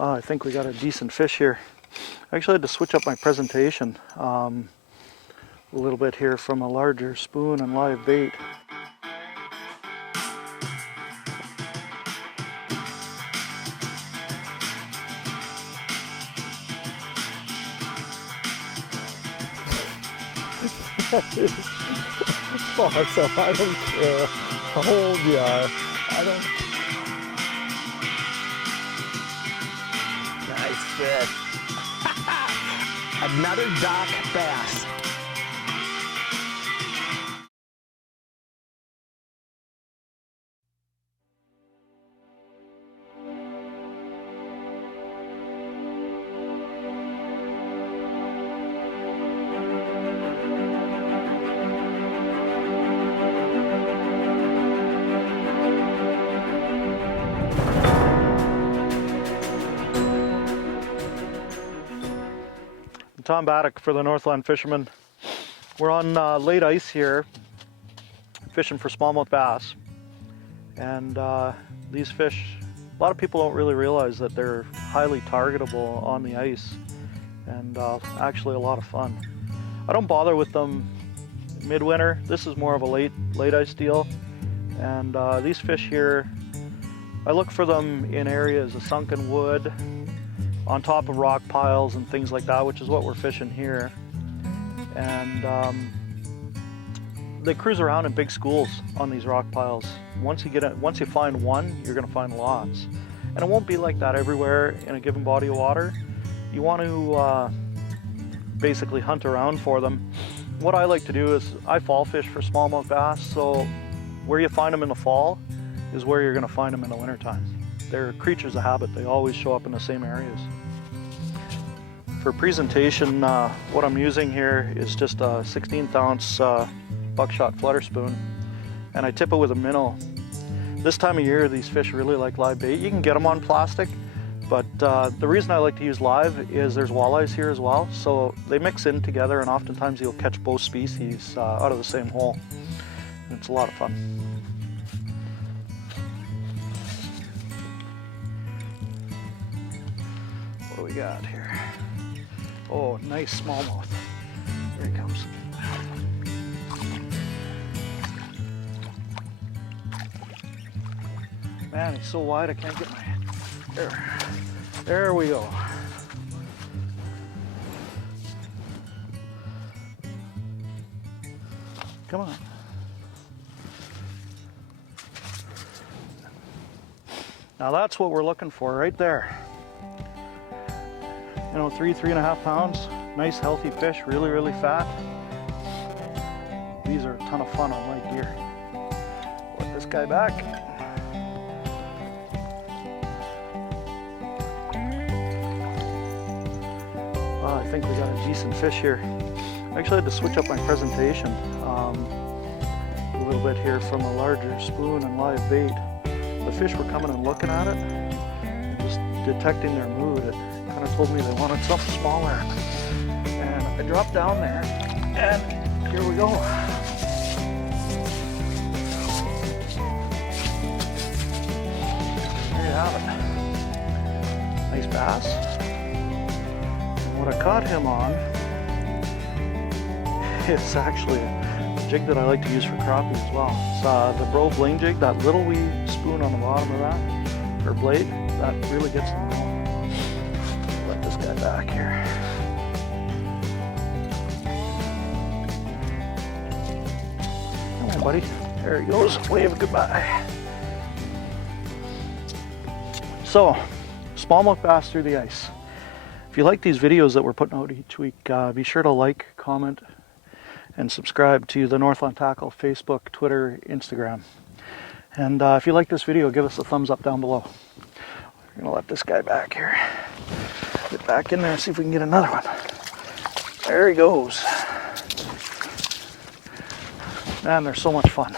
I think we got a decent fish here. I actually had to switch up my presentation a little bit here from a larger spoon and live bait. Awesome. I don't care how old you are. I don't. Nice fish. Another dock bass. Tom Batiuk for the Northland Fisherman. We're on late ice here, fishing for smallmouth bass. And these fish, a lot of people don't really realize that they're highly targetable on the ice and actually a lot of fun. I don't bother with them midwinter. This is more of a late ice deal. And these fish here, I look for them in areas of sunken wood, on top of rock piles and things like that, which is what we're fishing here. And they cruise around in big schools on these rock piles. Once you find one, you're gonna find lots. And it won't be like that everywhere in a given body of water. You want to basically hunt around for them. What I like to do is I fall fish for smallmouth bass, so where you find them in the fall is where you're gonna find them in the wintertime. They're creatures of habit. They always show up in the same areas. For presentation, what I'm using here is just a 16th ounce buckshot flutter spoon, and I tip it with a minnow. This time of year, these fish really like live bait. You can get them on plastic, but the reason I like to use live is there's walleyes here as well, so they mix in together, and oftentimes you'll catch both species out of the same hole. And it's a lot of fun. What do we got here? Oh, nice smallmouth. Here he comes. Man, he's so wide I can't get my hand. There we go. Come on. Now that's what we're looking for right there. You know, 3.5 pounds, nice healthy fish, really fat. These are a ton of fun on light gear. Put this guy back. Oh, I think we got a decent fish here. I actually had to switch up my presentation a little bit here from a larger spoon and live bait. The fish were coming and looking at it, just detecting their mood. It kind of told me they wanted something smaller. And I dropped down there, and here we go. There you have it. Nice bass. And what I caught him on is actually a jig that I like to use for crappie as well. It's the Bro Bling jig, that little wee spoon on the bottom of that, or blade, that really gets them going. Let this guy back here. Come on, buddy. There he goes. Wave goodbye. So, smallmouth bass through the ice. If you like these videos that we're putting out each week, be sure to like, comment, and subscribe to the Northland Tackle Facebook, Twitter, Instagram. And if you like this video, give us a thumbs up down below. We're gonna let this guy back here. Get back in there and see if we can get another one. There he goes. Man, they're so much fun.